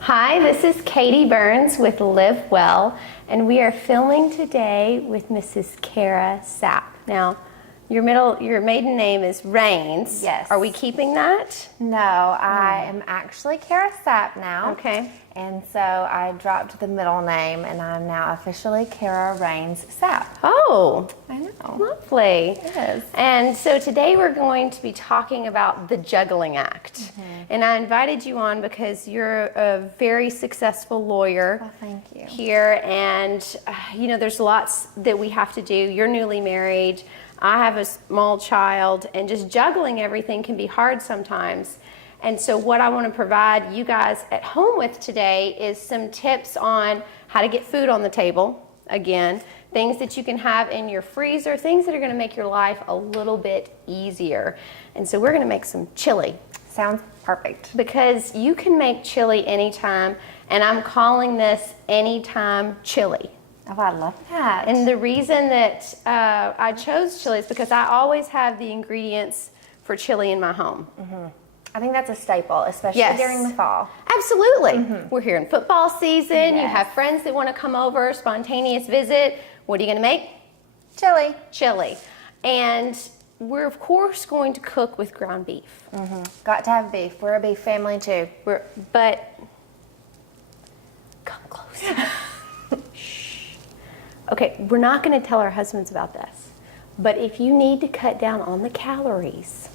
Hi, this is Katie Burns with Live Well, and we are filming today with Mrs. Cara Sapp. Now, your maiden name is Rains. Yes. Are we keeping that? No, I am actually Cara Sapp now. Okay. And so I dropped the middle name and I'm now officially Cara Rains Sapp. Oh, I know. lovely. It is. And so today we're going to be talking about the juggling act. And I invited you on because you're a very successful lawyer. Well, thank you. Here, and there's lots that we have to do. You're newly married. I have a small child, and just juggling everything can be hard sometimes. And so what I want to provide you guys at home with today is some tips on how to get food on the table. Again, things that you can have in your freezer, things that are going to make your life a little bit easier. And so we're going to make some chili. Sounds perfect. Because you can make chili anytime, and I'm calling this anytime chili. Oh, I love that. And the reason that I chose chili is because I always have the ingredients for chili in my home. I think that's a staple, especially during the fall. Absolutely. We're here in football season. You have friends that want to come over, spontaneous visit. What are you going to make? Chili. Chili. And we're, of course, going to cook with ground beef. Got to have beef. We're a beef family too. But come closer. Shh. Okay, we're not going to tell our husbands about this. But if you need to cut down on the calories,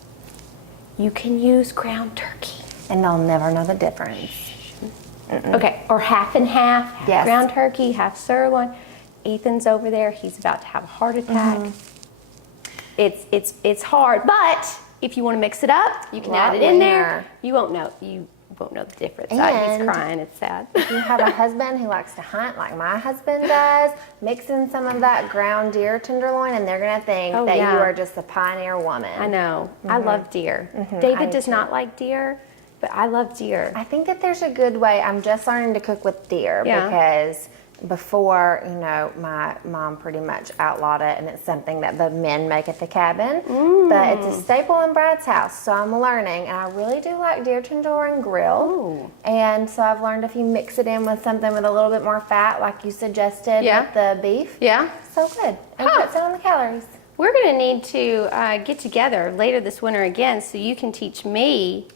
you can use ground turkey. And they'll never know the difference. Okay, or half and half. Half Yes. ground turkey, half sirloin. Ethan's over there. He's about to have a heart attack. It's hard, but if you want to mix it up, you can add it in there. You won't know the difference. He's And crying. It's sad. if you have a husband who likes to hunt like my husband does, mix in some of that ground deer tenderloin and they're going to think that you are just a pioneer woman. I know. I love deer. David does not like deer, but I love deer. I think that there's a good way. I'm just learning to cook with deer because before, my mom pretty much outlawed it, and it's something that the men make at the cabin. But it's a staple in Brad's house, so I'm learning, and I really do like deer tenderloin grilled. And so I've learned if you mix it in with something with a little bit more fat, like you suggested with the beef, so good. And cuts down on the calories. We're going to need to get together later this winter again so you can teach me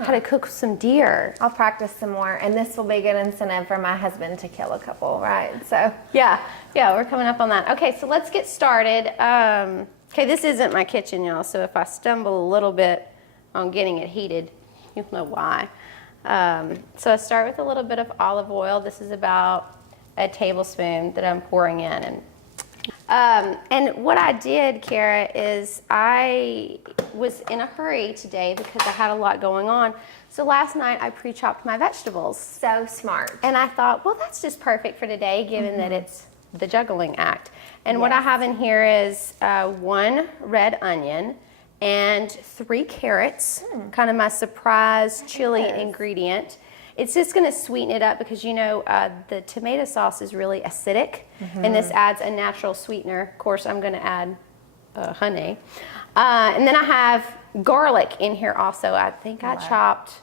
how to cook some deer. I'll practice some more, and this will be a good incentive for my husband to kill a couple, right? So yeah, we're coming up on that. Okay, so let's get started. Okay, this isn't my kitchen, y'all, so if I stumble a little bit on getting it heated, you'll know why. So I start with a little bit of olive oil. This is about a tablespoon that I'm pouring in. And what I did, Cara, is I was in a hurry today because I had a lot going on. So last night I pre-chopped my vegetables. So smart. And I thought, well, that's just perfect for today, given that it's the juggling act. And what I have in here is 1 red onion and 3 carrots, kind of my surprise chili ingredient. It's just going to sweeten it up because, the tomato sauce is really acidic, and this adds a natural sweetener. Of course, I'm going to add honey. And then I have garlic in here also. I think I chopped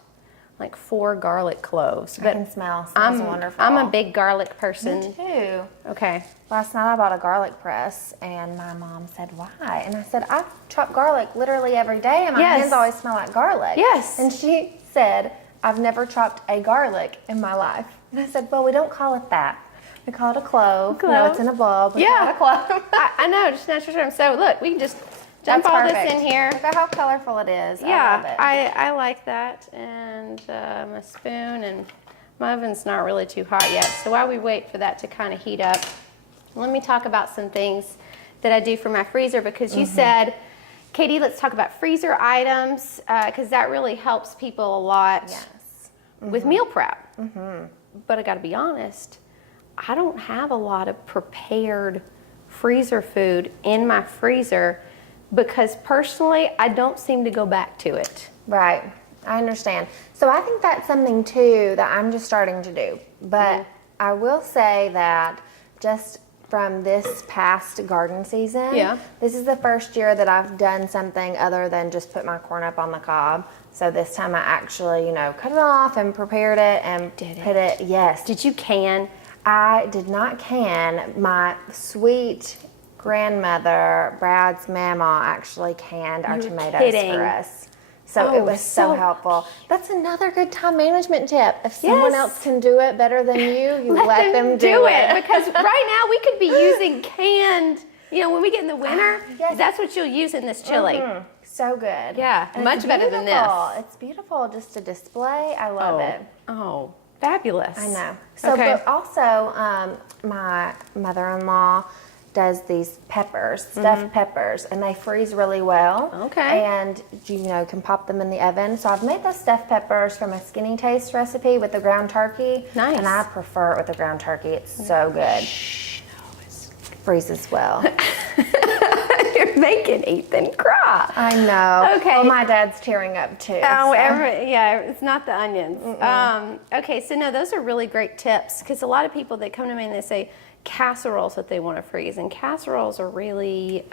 like 4 garlic cloves. I can smell. Smells wonderful. I'm a big garlic person. Me too. Okay. Last night I bought a garlic press, and my mom said, why? And I said, I chop garlic literally every day, and my hands always smell like garlic. Yes. And she said, I've never chopped a garlic in my life. And I said, well, we don't call it that. We call it a clove. No, it's in a bulb. We call it a clove. I know, just natural terms. So look, we can just dump all this in here. Look at how colorful it is. Yeah, I love it. I like that. And my spoon, and my oven's not really too hot yet. So while we wait for that to kind of heat up, let me talk about some things that I do for my freezer, because you said, Katie, let's talk about freezer items, because that really helps people a lot with meal prep. But I got to be honest, I don't have a lot of prepared freezer food in my freezer because personally, I don't seem to go back to it. Right. I understand. So I think that's something too that I'm just starting to do. But I will say that just from this past garden season. Yeah. This is the first year that I've done something other than just put my corn up on the cob. So this time I actually, cut it off and prepared it and put it. Yes. Did you can? I did not can. My sweet grandmother, Brad's mama, actually canned our tomatoes for us. So it was so helpful. That's another good time management tip. If someone else can do it better than you, let them do it. Because right now we could be using canned, when we get in the winter, that's what you'll use in this chili. Mm-hmm. So good. Yeah, and much better than this. It's beautiful just to display. I love it. Oh, fabulous. I know. So, but also, my mother-in-law does these peppers, stuffed peppers, and they freeze really well. Okay. And can pop them in the oven. So I've made the stuffed peppers from a Skinny Taste recipe with the ground turkey. Nice. And I prefer it with the ground turkey. It's so good. Freezes well. You're making Ethan cry. I know. Okay. Well, my dad's tearing up too. Oh, so. it's not the onions. Okay, so no, those are really great tips because a lot of people that come to me and they say casseroles that they want to freeze, and casseroles are really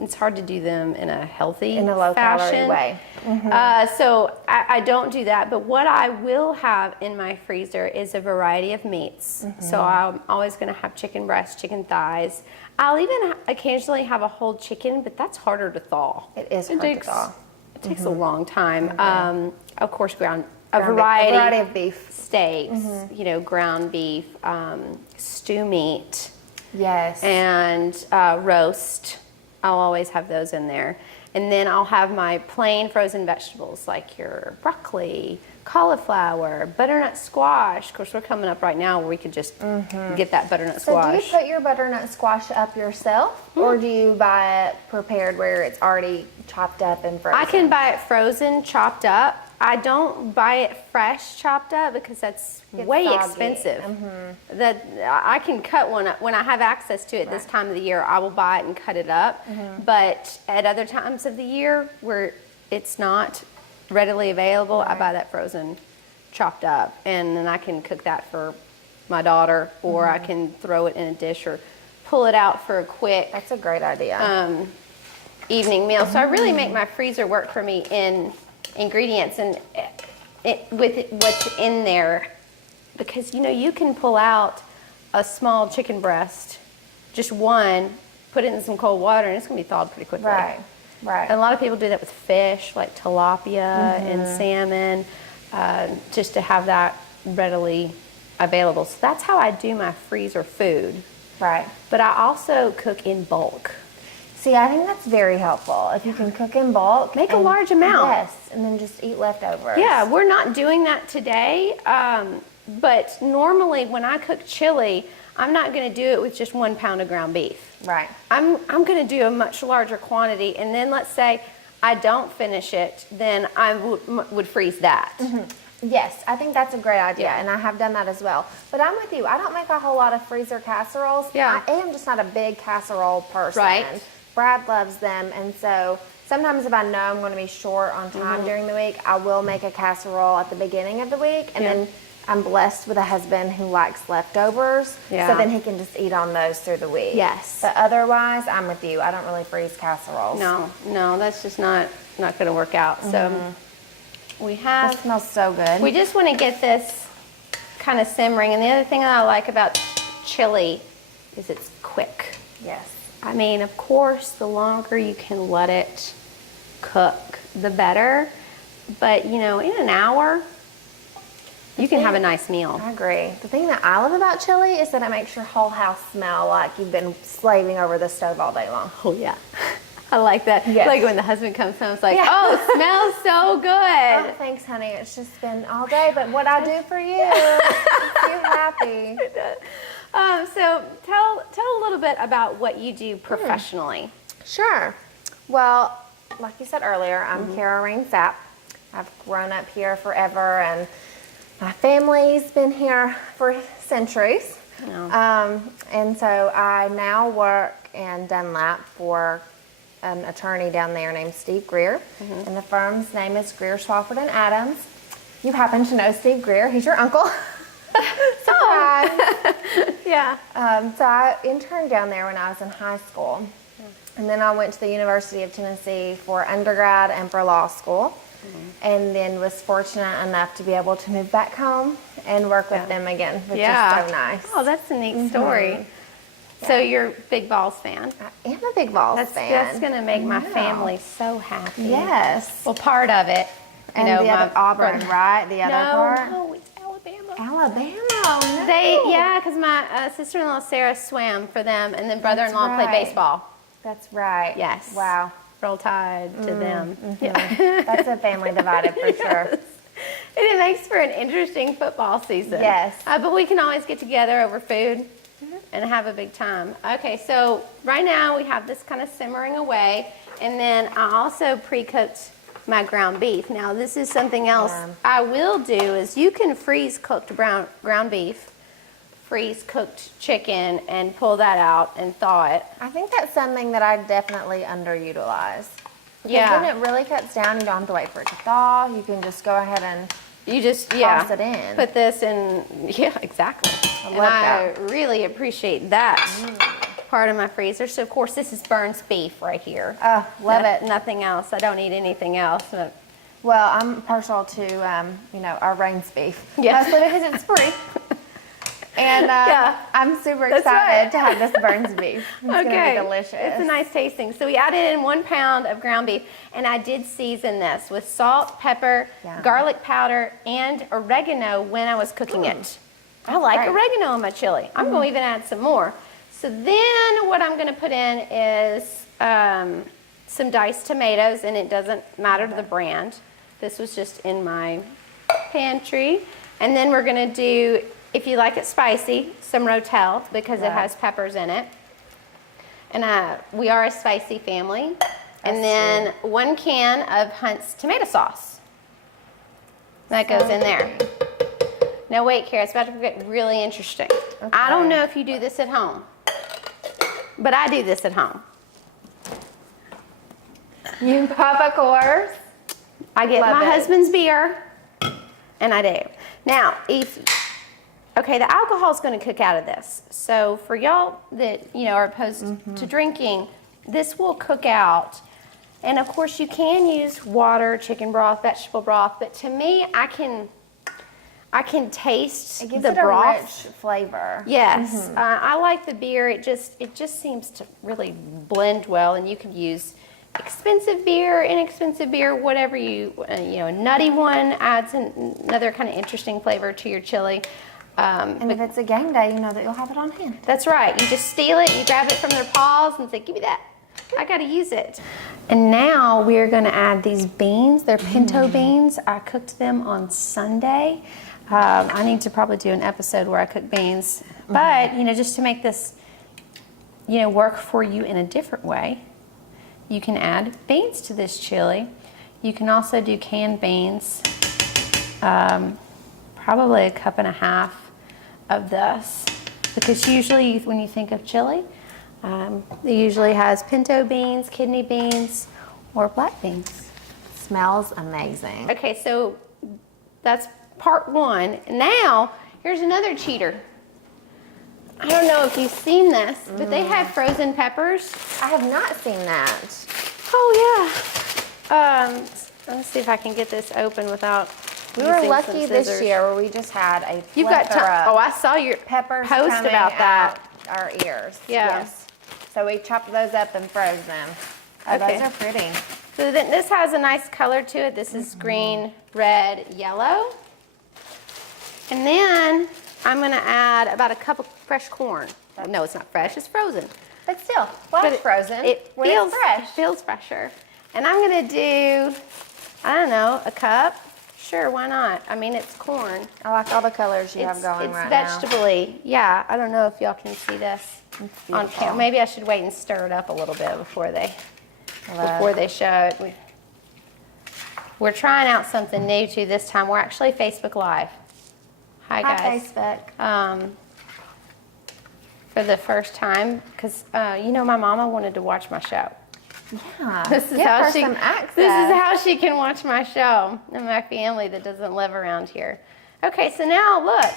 it's hard to do them in a healthy, in a low fashion. calorie way. So I don't do that, but what I will have in my freezer is a variety of meats. So I'm always going to have chicken breasts, chicken thighs. I'll even occasionally have a whole chicken, but that's harder to thaw. It is hard to thaw. It takes a long time. Of course, a variety of beef steaks, ground beef, stew meat. Yes. And roast. I'll always have those in there. And then I'll have my plain frozen vegetables like your broccoli, cauliflower, butternut squash. Of course, we're coming up right now where we could just get that butternut squash. So do you put your butternut squash up yourself, or do you buy it prepared where it's already chopped up and frozen? I can buy it frozen, chopped up. I don't buy it fresh, chopped up, because that's way soggy. Expensive. That I can cut one up when I have access to it. This time of the year, I will buy it and cut it up. But at other times of the year where it's not readily available, I buy that frozen, chopped up, and then I can cook that for my daughter, or I can throw it in a dish or pull it out for a quick. That's a great idea. Evening meal. So I really make my freezer work for me in ingredients and with what's in there, because you can pull out a small chicken breast, just one, put it in some cold water, and it's going to be thawed pretty quickly. Right. And a lot of people do that with fish, like tilapia and salmon, just to have that readily available. So that's how I do my freezer food. Right. But I also cook in bulk. See, I think that's very helpful. If you can cook in bulk. Make a large amount. Yes, and then just eat leftovers. Yeah, we're not doing that today, but normally when I cook chili, I'm not going to do it with just 1 pound of ground beef. Right. I'm going to do a much larger quantity, and then let's say I don't finish it, then I would freeze that. Yes, I think that's a great idea, Yeah. and I have done that as well. But I'm with you. I don't make a whole lot of freezer casseroles. Yeah. I am just not a big casserole person. Right. Brad loves them, and so sometimes if I know I'm going to be short on time during the week, I will make a casserole at the beginning of the week, and then I'm blessed with a husband who likes leftovers, so then he can just eat on those through the week. Yes. But otherwise, I'm with you. I don't really freeze casseroles. No, that's just not going to work out. So we have. It smells so good. We just want to get this kind of simmering, and the other thing that I like about chili is it's quick. Yes. I mean, of course, the longer you can let it cook, the better. But, in an hour, you can have a nice meal. I agree. The thing that I love about chili is that it makes your whole house smell like you've been slaving over the stove all day long. Oh, yeah. I like that. Yes. Like when the husband comes home, it's like, oh, it smells so good. Oh, thanks, honey. It's just been all day, but what I do for you makes you happy. So tell a little bit about what you do professionally. Sure. Well, like you said earlier, I'm Cara Sapp. I've grown up here forever, and my family's been here for centuries. And so I now work in Dunlap for an attorney down there named Steve Greer, and the firm's name is Greer, Swafford & Adams. You happen to know Steve Greer. He's your uncle. Surprise. time. Yeah. So I interned down there when I was in high school. And then I went to the University of Tennessee for undergrad and for law school. And then was fortunate enough to be able to move back home and work with them again, which is so nice. Oh, that's a neat story. So you're a big Vols fan. I am a big Vols fan. That's going to make my family so happy. Yes. Well, part of it. And the other, Auburn, right? The other part? No, it's Alabama. Alabama. No. Because my sister-in-law Sarah swam for them, and then brother-in-law played baseball. That's right. Yes. Wow. Roll Tide to them. Yeah. That's a family divided for sure. And it makes for an interesting football season. Yes. But we can always get together over food and have a big time. Okay, so right now we have this kind of simmering away, and then I also pre-cooked my ground beef. Now this is something else I will do is you can freeze cooked ground beef, freeze cooked chicken, and pull that out and thaw it. I think that's something that I definitely underutilize. Yeah. Then it really cuts down. You don't have to wait for it to thaw. You can just go ahead and You just toss it in. Put this in. Yeah, exactly. I love that. I really appreciate that part of my freezer. So of course this is Burns beef right here. Oh, love it. Nothing else. I don't eat anything else. But Well, I'm partial to our Rains beef. Yes. Mostly because it's free. And I'm super That's excited right. to have this Burns beef. It's going to be delicious. It's a nice tasting. So we added in 1 pound of ground beef, and I did season this with salt, pepper, garlic powder, and oregano when I was cooking it. I like oregano in my chili. I'm going to even add some more. So then what I'm going to put in is some diced tomatoes, and it doesn't matter to the brand. This was just in my pantry. And then we're going to do, if you like it spicy, some Rotel because it has peppers in it. And we are a spicy family. And then 1 can of Hunt's tomato sauce. That goes in there. Now wait, Cara, it's about to get really interesting. Okay. I don't know if you do this at home, but I do this at home. You pop a course. I get my husband's beer, and I do. Now, okay, the alcohol is going to cook out of this. So for y'all that are opposed to drinking, this will cook out. And of course, you can use water, chicken broth, vegetable broth. But to me, I can taste It gives the it a broth. rich flavor. Yes, I like the beer. It just seems to really blend well, and you can use expensive beer, inexpensive beer, whatever a nutty one adds another kind of interesting flavor to your chili. And if it's a game day, you know that you'll have it on hand. That's right. You just steal it, you grab it from their paws and say, give me that. I got to use it. And now we're going to add these beans. They're pinto beans. I cooked them on Sunday. I need to probably do an episode where I cook beans. But, just to make this, work for you in a different way, you can add beans to this chili. You can also do canned beans, probably 1.5 cups of this. Because usually when you think of chili, it usually has pinto beans, kidney beans, or black beans. Smells amazing. Okay, so that's part 1. Now, here's another cheater. I don't know if you've seen this, but they have frozen peppers. I have not seen that. Oh, yeah. Let me see if I can get this open without We were using lucky some this scissors. year where we just had a You've got plethora Oh, I saw your peppers post coming about that. out our ears. Yeah. Yes. So we chopped those up and froze them. Oh, Okay. those are pretty. So then this has a nice color to it. This is green, red, yellow. And then I'm going to add about 1 cup of fresh corn. No, it's not fresh. It's frozen. But still, well, But it's frozen. It when feels it's fresh. It feels fresher. And I'm going to do, I don't know, 1 cup. Sure, why not? I mean, it's corn. I like all the colors you have going right now. It's vegetable-y. Yeah, I don't know if y'all can see this on camera. Maybe I should wait and stir it up a little bit before they show it. We're trying out something new too this time. We're actually Facebook Live. Hi guys. Facebook. For the first time, because my mama wanted to watch my show. Yeah. This is some access. This is how she can watch my show, and my family that doesn't live around here. Okay, so now look,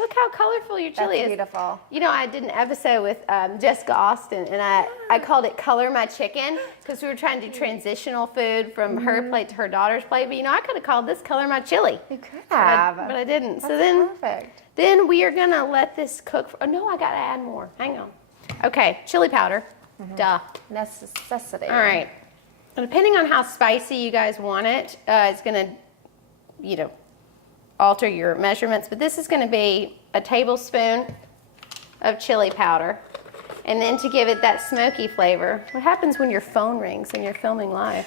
Look how colorful your chili That's is. beautiful. You know, I did an episode with Jessica Austin, and I called it Color My Chicken because we were trying to do transitional food from her plate to her daughter's plate. But, you know, I could have called this Color My Chili. You could have. But I didn't. That's perfect. Then we are going to let this cook. Oh, no, I got to add more. Hang on. Okay, chili powder. Duh. Necessity. All right. And depending on how spicy you guys want it, it's going to, you know, alter your measurements. But this is going to be a tablespoon of chili powder. And then to give it that smoky flavor. What happens when your phone rings and you're filming live?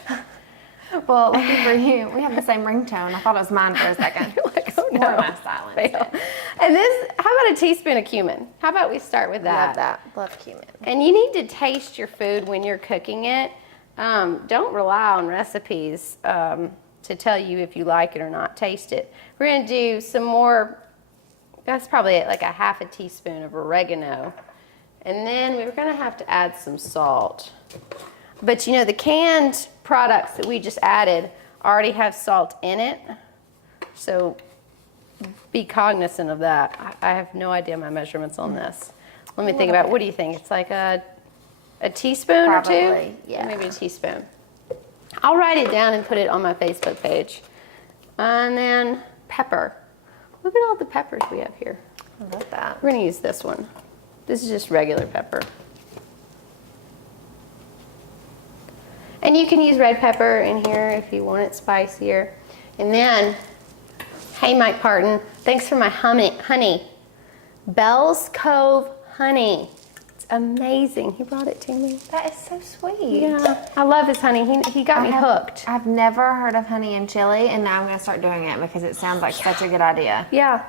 Well, lucky for you, we have the same ringtone. I thought it was mine for a second. You're like, oh no. More my silence. Fail. And this, how about a teaspoon of cumin? How about we start with that? Love that. Love cumin. And you need to taste your food when you're cooking it. Don't rely on recipes to tell you if you like it or not. Taste it. We're going to do some more, that's probably like a half a teaspoon of oregano. And then we're going to have to add some salt. But you know, the canned products that we just added already have salt in it. So be cognizant of that. I have no idea my measurements on this. Let me think about, what do you think? It's like a teaspoon or two? Probably, yeah. Maybe a teaspoon. I'll write it down and put it on my Facebook page. And then pepper. Look at all the peppers we have here. I love that. We're gonna use this one. This is just regular pepper. And you can use red pepper in here if you want it spicier. And then, hey Mike Parton, thanks for my honey. Bell's Cove honey. It's amazing. He brought it to me. That is so sweet. Yeah, I love his honey. He got me hooked. I've never heard of honey and chili, and now I'm going to start doing it because it sounds like such a good idea. Yeah.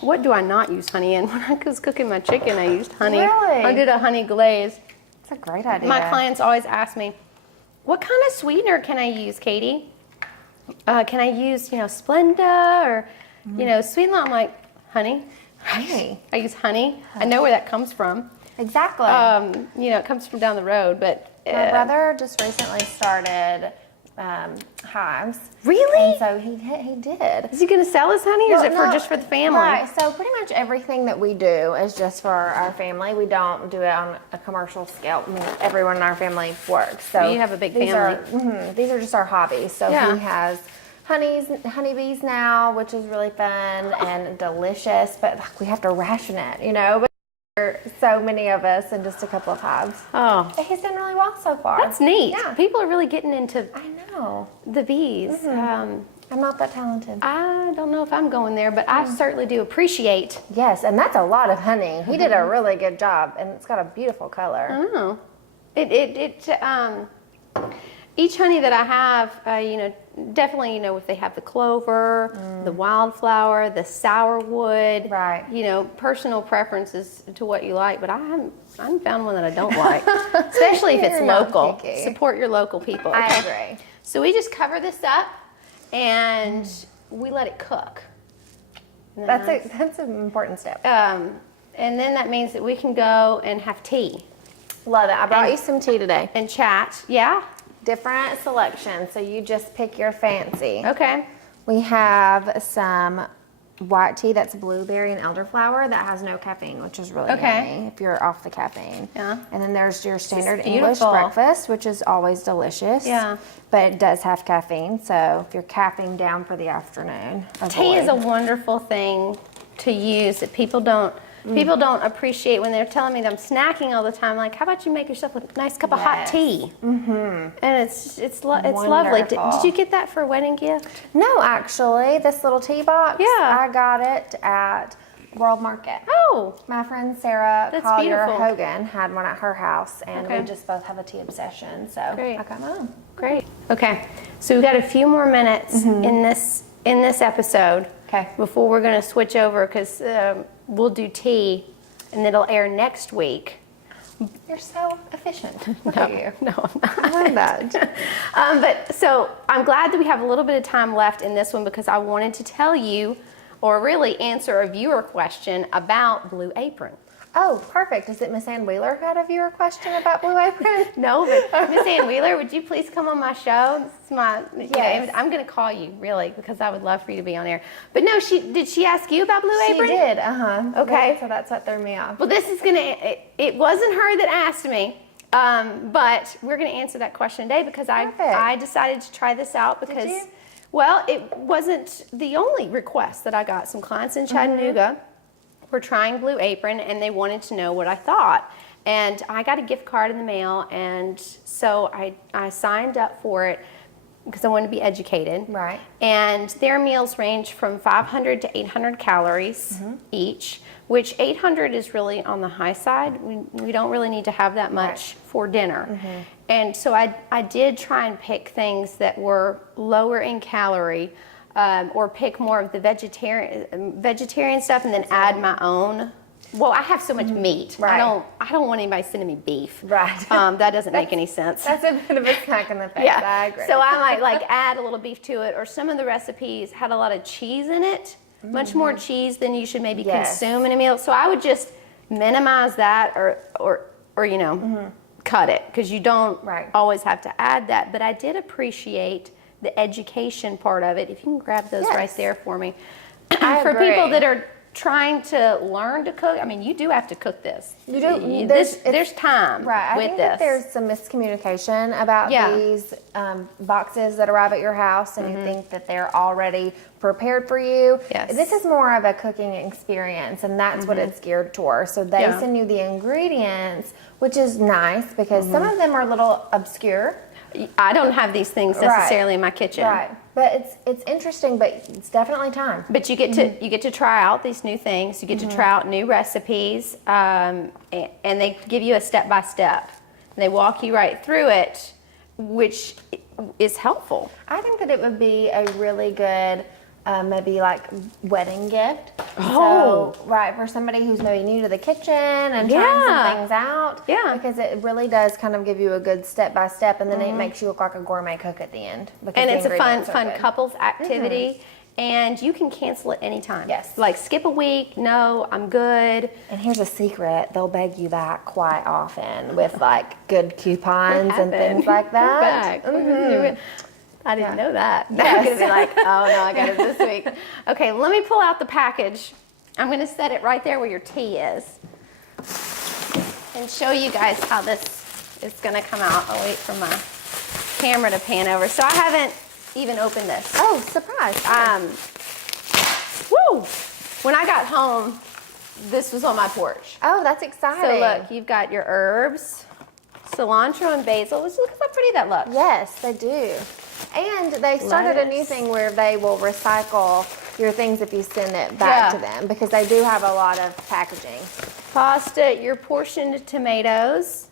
What do I not use honey in? When I was cooking my chicken, I used honey. Really? I did a honey glaze. That's a great idea. My clients always ask me, what kind of sweetener can I use, Katie? Can I use, you know, Splenda or, you know, sweet? I'm like, honey. Honey. I use honey. I know where that comes from. Exactly. You know, it comes from down the road, but. My brother just recently started hives. Really? And so he did. Is he going to sell his honey or is it just for the family? Right. So pretty much everything that we do is just for our family. We don't do it on a commercial scale. I mean, everyone in our family works. So you have a big family. These are just our hobbies. So Yeah. he has honeybees now, which is really fun and delicious. But like, we have to ration it, you know. But there are so many of us and just a couple of hives. Oh. But he's done really well so far. That's neat. Yeah. People are really getting into I know. the bees. I'm not that talented. I don't know if I'm going there, but I certainly do appreciate. Yes, and that's a lot of honey. He did a really good job, and it's got a beautiful color. Oh, each honey that I have, you know, definitely, you know, if they have the clover, the wildflower, the sourwood, Right. You know, personal preferences to what you like. But I haven't found one that I don't like, especially if it's You're not local. picky. Support your local people. I Okay? agree. So we just cover this up and we let it cook. And then That's an important step. and then that means that we can go and have tea Love it. I brought you some tea today. and chat. Yeah? Different selections, so you just pick your fancy. Okay. We have some white tea that's blueberry and elderflower that has no caffeine, which is really yummy if you're off the caffeine. Yeah. And then there's your standard English beautiful. breakfast, which is always delicious. Yeah. But it does have caffeine, so if you're caffeine down for the afternoon, Tea is a avoid. wonderful thing to use that people don't appreciate when they're telling me that I'm snacking all the time. Like, how about you make yourself a nice cup of hot Yes. tea? Mm-hmm. And it's lovely. Did Wonderful. you get that for a wedding gift? No, actually, this little tea box, Yeah. I got it at World Market. Oh, My friend Sarah That's Collier beautiful. Hogan had one at her house, and Okay. we just both have a tea obsession, so Great. I got my own. great. Okay, so we've got a few more minutes in this episode. Okay. Before we're going to switch over, because we'll do tea, and it'll air next week. You're so efficient. Look at you. No, I'm not. I love that. But so I'm glad that we have a little bit of time left in this one because I wanted to tell you, or really answer a viewer question about Blue Apron. Oh, perfect. Is it Miss Ann Wheeler who had a viewer question about Blue Apron? No, but Miss Ann Wheeler, would you please come on my show? This is my, Yes. I'm going to call you, really, because I would love for you to be on air. But no, did she ask you about Blue Apron? She did, Okay. So that's what threw me off. Well, this is it wasn't her that asked me, but we're going to answer that question today because I decided to try this out because, Did you? well, it wasn't the only request that I got. Some clients in Chattanooga were trying Blue Apron and they wanted to know what I thought. And I got a gift card in the mail, and so I signed up for it because I wanted to be educated. Right. And their meals range from 500 to 800 calories each, which 800 is really on the high side. We don't really need to have that much for dinner. And so I did try and pick things that were lower in calorie, or pick more of the vegetarian stuff and then add my own. Well, I have so much meat. Right. I don't want anybody sending me beef. Right. That doesn't make any sense. That's a bit of a snack in the face. Yeah. I agree. So I might like add a little beef to it, or some of the recipes had a lot of cheese in it, much more cheese than you should maybe consume in a meal. So I would just minimize that, or you know, cut it, because you don't always have to add that. But I did appreciate the education part of it. If you can grab those right there for me. For people that are trying to learn to cook, I mean, you do have to cook this. You do. There's time with I think that there's some miscommunication about these boxes that arrive at your house, and you think that they're already prepared for you. Yes. This is more of a cooking experience, and that's what it's geared towards. So they send you the ingredients, which is nice because some of them are a little obscure. I don't have these things necessarily in my kitchen. Right. But it's interesting, but it's definitely time. But you get to try out these new things. You get to try out new recipes, and they give you a step by step. They walk you right through it, which is helpful. I think that it would be a really good maybe like wedding gift. Oh. So, for somebody who's maybe new to the kitchen and trying some things out. Yeah. Because it really does kind of give you a good step by step, and then it makes you look like a gourmet cook at the end. And it's a fun couples activity. And you can cancel it anytime. Yes. Like skip a week, no, I'm good. And here's a secret, they'll beg you back quite often with like good coupons and things like that. I didn't know that. I'm going to be like, oh no, I got it this week. Okay, let me pull out the package. I'm going to set it right there where your tea is and show you guys how this is going to come out. I'll wait for my camera to pan over. So I haven't even opened this. Oh, surprise. When I got home, this was on my porch. Oh, that's exciting. So look, you've got your herbs, cilantro and basil. Look how pretty that looks. Yes, they do. And they started a new thing where they will recycle your things if you send it back to them, because they do have a lot of packaging. Pasta, your portioned tomatoes.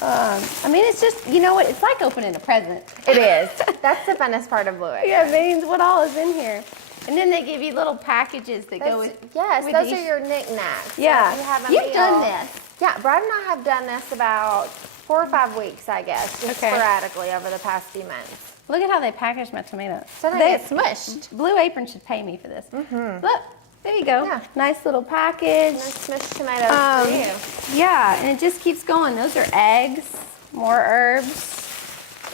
I mean, it's just, you know what? It's like opening a present. It is. That's the funnest part of Blue Apron. Yeah, it means what all is in here. And then they give you little packages that go with. Yes, those are your knickknacks. Yeah. So you have You've done this. Yeah, Brad and I have done this about 4 or 5 weeks, I guess, just sporadically over the past few months. Look at how they package my tomatoes. So they get smushed. Blue Apron should pay me for this. Look, there you go. Yeah. Nice little package. Nice smushed tomatoes for you. Yeah, and it just keeps going. Those are eggs, more herbs.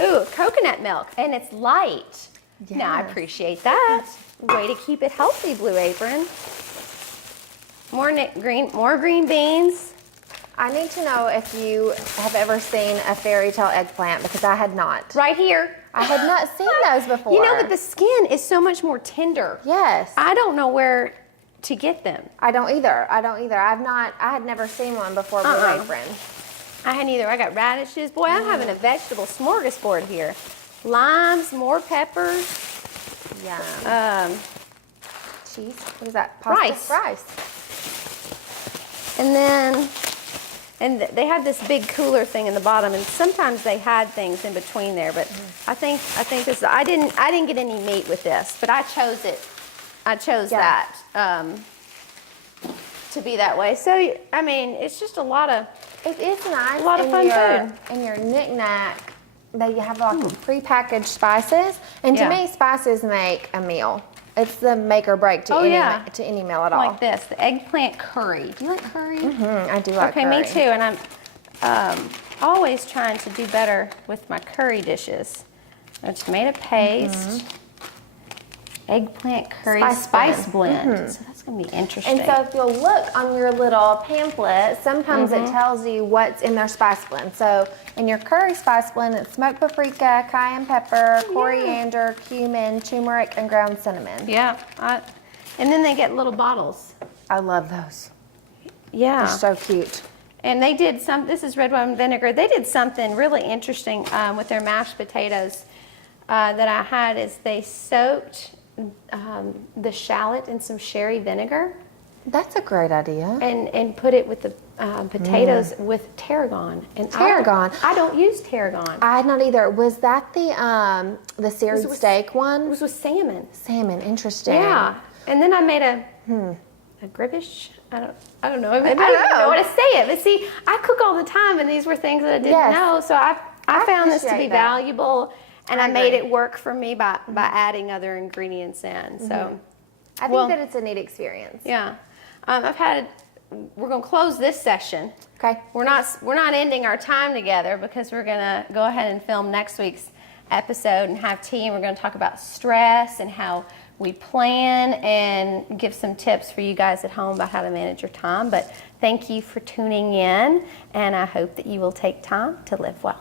Ooh, coconut milk, and it's light. Yes. Now, I appreciate that. Way to keep it healthy, Blue Apron. More green beans. I need to know if you have ever seen a fairy tale eggplant, because I had not. Right here. I had not seen those before. You know, but the skin is so much more tender. Yes. I don't know where to get them. I don't either. I had never seen one before Blue Apron. I hadn't either. I got radishes. Boy, I'm having a vegetable smorgasbord here. Limes, more peppers. Yum. Cheese. What is that? Pasta? Rice. And then, they had this big cooler thing in the bottom, and sometimes they had things in between there. But I think this. I didn't get any meat with this, but I chose it. I chose that to be that way. So I mean, it's just a lot of. It is nice. A lot of fun food. And your knick-knack, they have like prepackaged spices. And to me, spices make a meal. It's the make or break to, to any meal at all. Like this, the eggplant curry. Do you like curry? I do like curry. Okay, me too, and I'm always trying to do better with my curry dishes. Tomato paste, eggplant curry spice blend. So that's going to be interesting. And so if you'll look on your little pamphlet, sometimes it tells you what's in their spice blend. So in your curry spice blend, it's smoked paprika, cayenne pepper, coriander, cumin, turmeric, and ground cinnamon. Yeah, and then they get little bottles. I love those. Yeah. They're so cute. And they did this is red wine vinegar. They did something really interesting with their mashed potatoes that I had is they soaked the shallot in some sherry vinegar. That's a great idea. And put it with the potatoes with tarragon. And Tarragon. I don't use tarragon. I had not either. Was that the seared steak one? It was with salmon. Salmon, interesting. Yeah. And then I made a gribish. I don't know. I don't know. even know how to say it. But see, I cook all the time, and these were things that I didn't know. So I found this to be valuable, and I made it work for me by adding other ingredients in. So I think that it's a neat experience. Yeah. We're going to close this session. Okay. We're not ending our time together because we're going to go ahead and film next week's episode and have tea, and we're going to talk about stress and how we plan and give some tips for you guys at home about how to manage your time. But thank you for tuning in, and I hope that you will take time to live well.